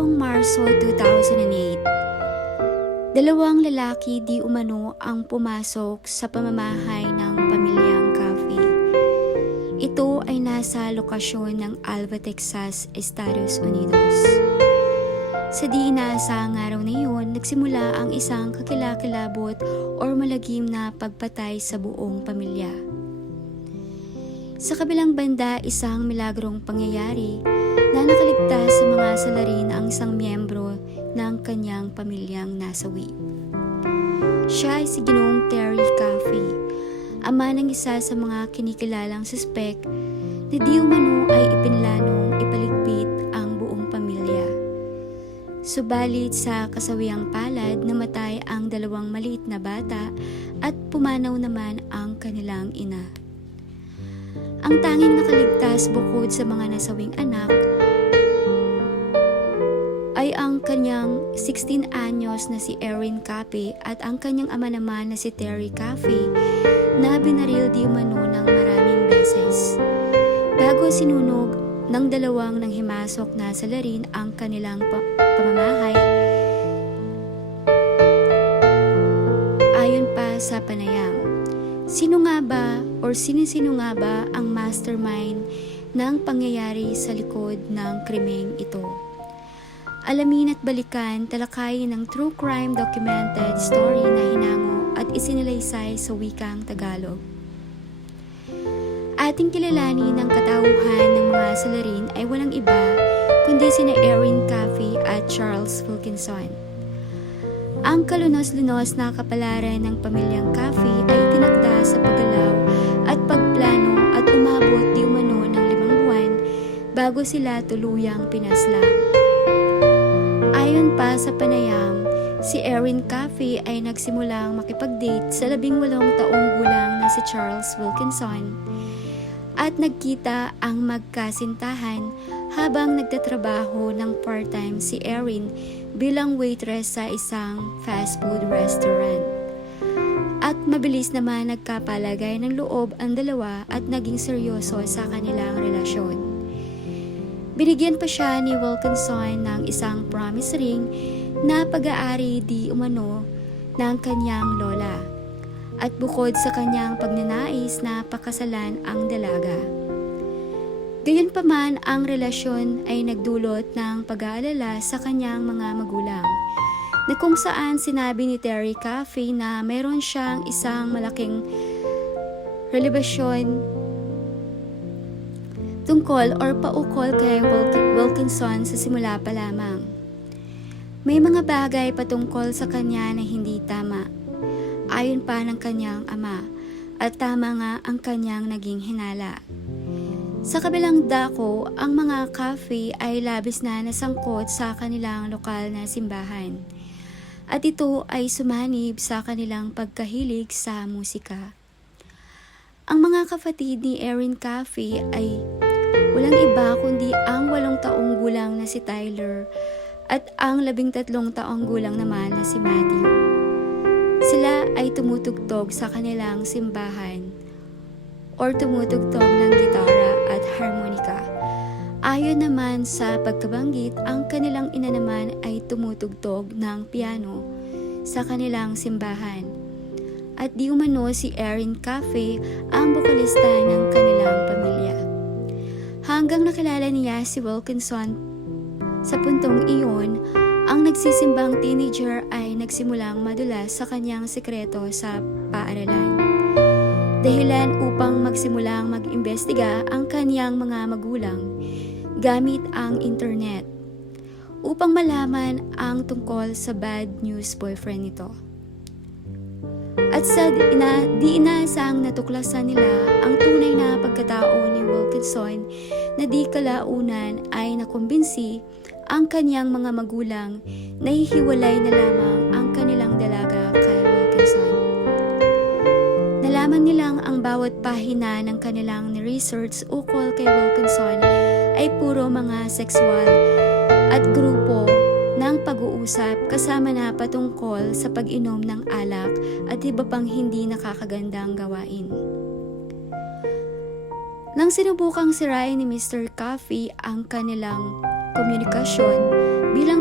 Noong Marso 2008, dalawang lalaki di umano ang pumasok sa pamamahay ng pamilyang Cafe. Ito ay nasa lokasyon ng Alva, Texas, Estados Unidos. Sa di inaasahang araw na iyon, nagsimula ang isang kakilakilabot or malagim na pagpatay sa buong pamilya. Sa kabilang banda, isang milagrong pangyayari na nakaligtas sa mga salarin ang isang miyembro ng kanyang pamilyang nasawi. Siya ay si Ginoong Terry Cafe, ama ng isa sa mga kinikilalang suspek na di umano ay ipinlanong ipaligpit ang buong pamilya. Subalit sa kasawiang palad, namatay ang dalawang maliit na bata at pumanaw naman ang kanilang ina. Ang tanging nakaligtas bukod sa mga nasawing anak ay ang kanyang 16 anyos na si Erin Cafe at ang kanyang ama naman na si Terry Cafe na binaril di umano ng maraming beses. Bago sinunog ng dalawang nanghimasok na salarin ang kanilang pamamahay, ayon pa sa panayam. Sino nga ba or sino-sino nga ba ang mastermind ng pangyayari sa likod ng krimeng ito? Alamin at balikan, talakayin ng true crime documented story na hinango at isinalaysay sa wikang Tagalog. Ating kilalanin ng katauhan ng mga salarin ay walang iba kundi sina Erin Cafe at Charles Wilkinson. Ang kalunos-lunos na kapalaran ng pamilyang Cafe ay tinakda sa paggalaw at pagplano at umabot di umano ng 5 buwan bago sila tuluyang pinaslang. Ayon pa sa panayam, si Erin Cafe ay nagsimulang makipag-date sa 18 taong gulang na si Charles Wilkinson at nagkita ang magkasintahan habang nagtatrabaho ng part-time si Erin bilang waitress sa isang fast food restaurant. At mabilis naman nagkapalagay ng loob ang dalawa at naging seryoso sa kanilang relasyon. Binigyan pa siya ni Wilkinson ng isang promise ring na pag-aari di umano ng kanyang lola. At bukod sa kanyang pagnanais na pakasalan ang dalaga. Gayunpaman, ang relasyon ay nagdulot ng pag-aalala sa kanyang mga magulang, na kung saan sinabi ni Terry Cafe na meron siyang isang malaking relebasyon tungkol or paukol kay Wilkinson sa simula pa lamang. May mga bagay patungkol sa kanya na hindi tama, ayon pa ng kanyang ama, at tama nga ang kanyang naging hinala. Sa kabilang dako, ang mga Cafe ay labis na nasangkot sa kanilang lokal na simbahan. At ito ay sumanib sa kanilang pagkahilig sa musika. Ang mga kapatid ni Erin Cafe ay walang iba kundi ang 8 taong gulang na si Tyler at ang 13 taong gulang naman na si Matthew. Sila ay tumutugtog sa kanilang simbahan or tumutugtog ng gitara at harmonika. Ayon naman sa pagkabanggit, ang kanilang ina naman ay tumutugtog ng piano sa kanilang simbahan. At di umano si Erin Cafe ang bokalista ng kanilang pamilya. Hanggang nakilala niya si Wilkinson sa puntong iyon, ang nagsisimbang teenager ay nagsimulang madulas sa kanyang sekreto sa paaralan. Dahilan upang magsimulang mag-imbestiga ang kanyang mga magulang gamit ang internet upang malaman ang tungkol sa bad news boyfriend nito. At sa di inaasang natuklasan nila ang tunay na pagkatao ni Wilkinson na di kalaunan ay nakumbinsi ang kanyang mga magulang na hihiwalay na lamang ang kanilang dalaga kay Wilkinson. Nalaman nilang ang bawat pahina ng kanilang research ukol kay Wilkinson ay puro mga sexual at grupo ng pag-uusap kasama na patungkol sa pag-inom ng alak at iba pang hindi nakakagandang gawain. Nang sinubukang sirain ni Mr. Cafe ang kanilang komunikasyon bilang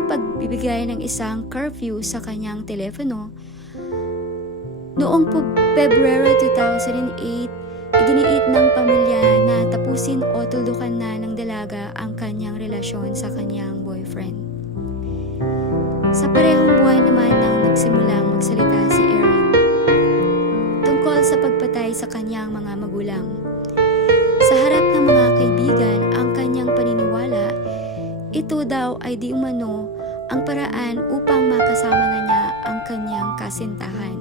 nagbibigay ng isang curfew sa kanyang telepono. Noong February 2008, iginiit ng pamilya na tapusin o tuldukan na ng dalaga ang kanyang relasyon sa kanyang boyfriend. Sa parehong buwan naman nang nagsimulang magsalita si Erin tungkol sa pagpatay sa kanyang mga magulang. Sa harap ng mga kaibigan, ang kanyang paniniwala, ito daw ay di umano ang paraan upang makasama na niya ang kanyang kasintahan.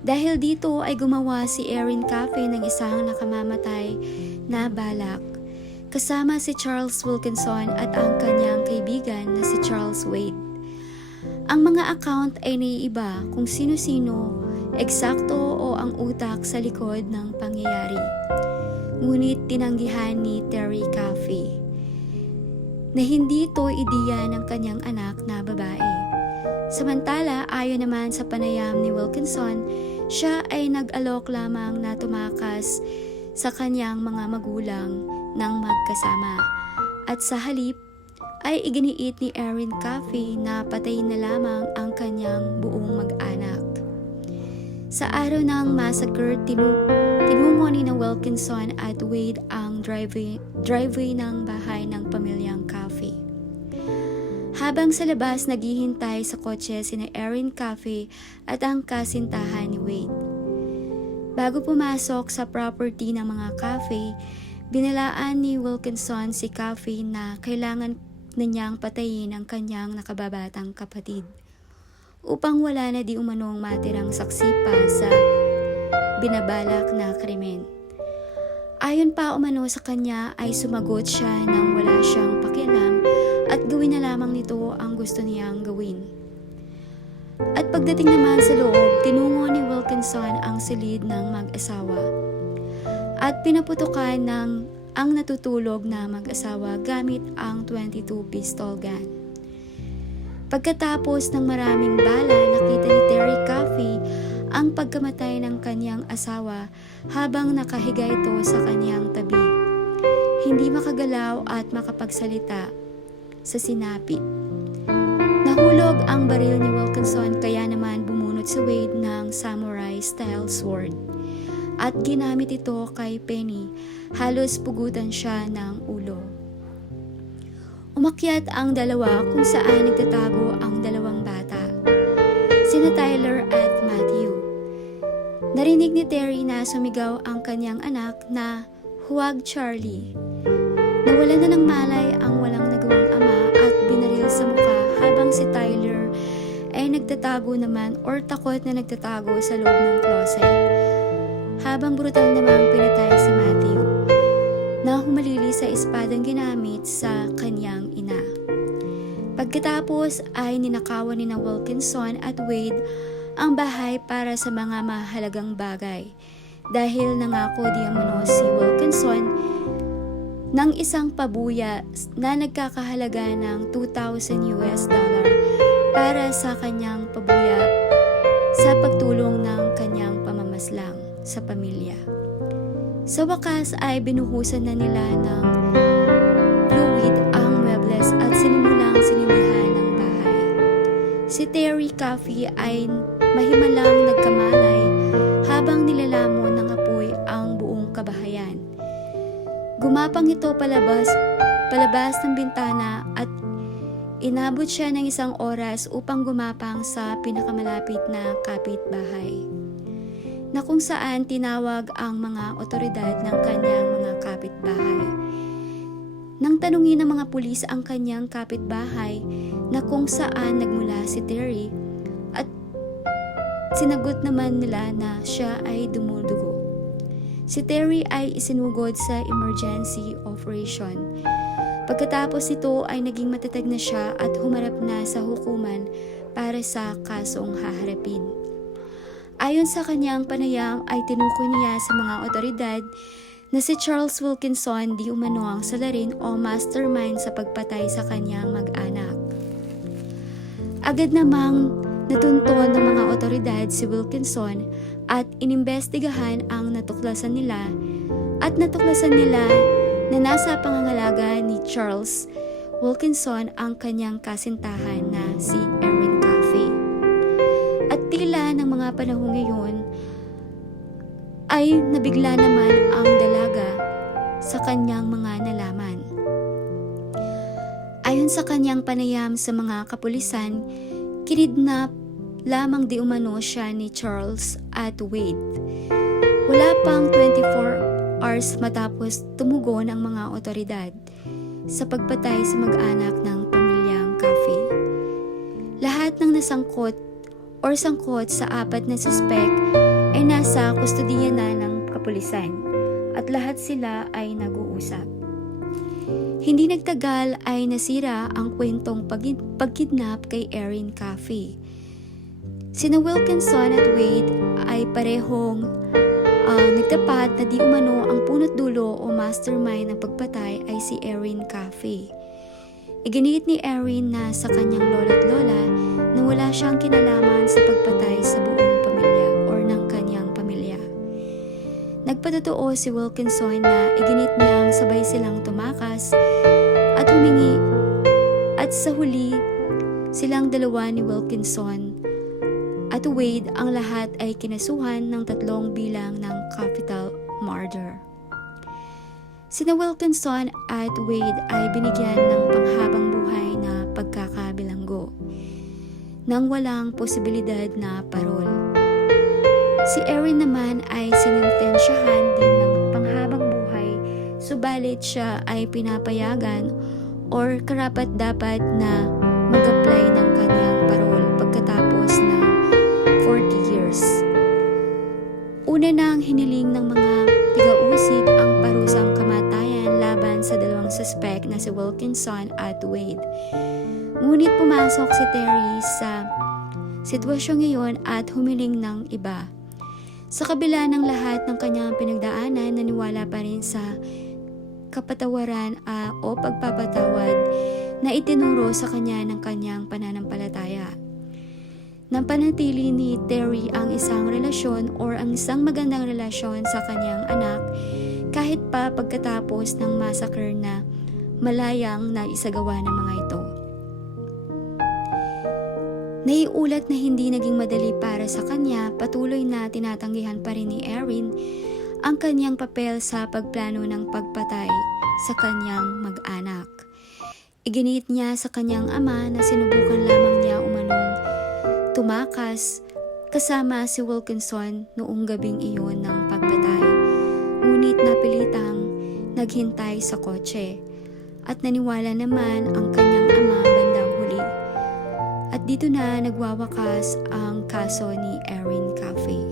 Dahil dito ay gumawa si Erin Caffey ng isang nakamamatay na balak, kasama si Charles Wilkinson at ang kanyang kaibigan na si Charles Wade. Ang mga account ay naiiba kung sino-sino, eksakto o ang utak sa likod ng pangyayari. Ngunit tinanggihan ni Terry Caffey na hindi ito ideya ng kanyang anak na babae. Samantala, ayon naman sa panayam ni Wilkinson, siya ay nag-alok lamang na tumakas sa kanyang mga magulang ng magkasama. At sa halip, ay iginiit ni Erin Caffey na patayin na lamang ang kanyang buong mag-anak. Sa araw ng massacre, tinungo ni Wilkinson at Wade ang driveway ng bahay ng pamilyang Caffey. Habang sa labas naghihintay sa kotse sina Erin Caffey at ang kasintahan ni Wade. Bago pumasok sa property ng mga Caffey, binalaan ni Wilkinson si Caffey na kailangan na niyang patayin ang kanyang nakababatang kapatid upang wala na di umanong matirang saksi pa sa binabalak na krimen. Ayon pa umano sa kanya ay sumagot siya nang wala siyang pakialam at gawin na lamang nito ang gusto niyang gawin. At pagdating naman sa loob, tinungo ni Wilkinson ang silid ng mag-asawa at pinaputukan ng ang natutulog na mag-asawa gamit ang .22 pistol gun. Pagkatapos ng maraming bala, nakita ni Terry Caffey ang pagkamatay ng kanyang asawa habang nakahiga ito sa kanyang tabi. Hindi makagalaw at makapagsalita sa sinapit. Nahulog ang baril ni Wilkinson kaya naman bumunot si Wade ng samurai-style sword at ginamit ito kay Penny. Halos pugutan siya ng ulo. Umakyat ang dalawa kung saan nagtatago ang dalawang bata, sina Tyler at Matthew. Narinig ni Terry na sumigaw ang kanyang anak na, "Huwag Charlie." Nawalan na ng malay ang walang nagawang ama at binaril sa mukha habang si Tyler ay nagtatago naman or takot na nagtatago sa loob ng closet. Habang brutal namang pinatay si Matthew na humalili sa espadang ginamit sa kanyang ina. Pagkatapos ay ninakawan ni Wilkinson at Wade ang bahay para sa mga mahalagang bagay dahil nangako di umano si Wilkinson ng isang pabuya na nagkakahalaga ng $2,000 para sa kanyang pabuya sa pagtulong ng kanyang pamamaslang sa pamilya. Sa wakas ay binuhusan na nila ng fluid ang mebles at sinimulang sinindihan ng bahay. Si Terry Caffey ay mahimalang nagkamalay habang nilalamon ng apoy ang buong kabahayan. Gumapang ito palabas ng bintana at inabot siya ng 1 oras upang gumapang sa pinakamalapit na kapitbahay, na kung saan tinawag ang mga otoridad ng kanyang mga kapitbahay. Nang tanungin ng mga pulis ang kanyang kapitbahay na kung saan nagmula si Terry, at sinagot naman nila na siya ay dumudugo. Si Terry ay isinugod sa emergency operation. Pagkatapos ito ay naging matatag na siya at humarap na sa hukuman para sa kasong haharapin. Ayon sa kanyang panayam ay tinukoy niya sa mga otoridad na si Charles Wilkinson di umano ang salarin o mastermind sa pagpatay sa kanyang mag-anak. Agad namang natunton ng mga otoridad si Wilkinson at inimbestigahan ang natuklasan nila na nasa pangangalaga ni Charles Wilkinson ang kanyang kasintahan na si Erin Caffey. At tila ng mga panahong iyon ay nabigla naman ang dalaga sa kanyang mga nalaman. Ayon sa kanyang panayam sa mga kapulisan, kinidnap lamang di umano siya ni Charles at Wade. Wala pang 24 hours matapos tumugon ang mga otoridad sa pagpatay sa mag-anak ng pamilyang Caffey. Lahat ng nasangkot or sangkot sa apat na suspek ay nasa kustodiya na ng kapulisan at lahat sila ay nag-uusap. Hindi nagtagal ay nasira ang kwentong pagkidnap kay Erin Caffey. Sina Wilkinson at Wade ay parehong nagtapat na di umano ang punot dulo o mastermind ng pagpatay ay si Erin Caffey. Iginiit ni Erin na sa kanyang lolo't lola na wala siyang kinalaman sa pagpatay sa buong pamilya or ng kanyang pamilya. Nagpatotoo si Wilkinson na iginit niyang sabay silang tumakas at humingi at sa huli silang dalawa ni Wilkinson at Wade ang lahat ay kinasuhan ng 3 bilang ng capital murder. Sina Wilkinson at Wade ay binigyan ng panghabang buhay na pagkakabilanggo nang walang posibilidad na parol. Si Erin naman ay sinintensyahan din ng panghabang buhay, subalit siya ay pinapayagan or karapat-dapat na mag-apply ng kanyang parol pagkatapos ng 40 years. Una nang hiniling ng mga tiga-usig ang parusang kamatayan laban sa 2 suspek na si Wilkinson at Wade. Ngunit pumasok si Terry sa sitwasyong iyon at humiling ng iba. Sa kabila ng lahat ng kanyang pinagdaanan, naniwala pa rin sa kapatawaran o pagpapatawad na itinuro sa kanya ng kanyang pananampalataya. Nampanatili ni Terry ang isang relasyon or ang isang magandang relasyon sa kanyang anak kahit pa pagkatapos ng massacre na malayang na isagawa ng mga ito. Naiulat na hindi naging madali para sa kanya, patuloy na tinatanggihan pa rin ni Erin ang kanyang papel sa pagplano ng pagpatay sa kanyang mag-anak. Iginiit niya sa kanyang ama na sinubukan lamang niya umanong tumakas kasama si Wilkinson noong gabing iyon ng pagpatay. Ngunit napilitang naghintay sa kotse at naniwala naman ang kanyang ama bandang huli. At dito na nagwawakas ang kaso ni Erin Caffey.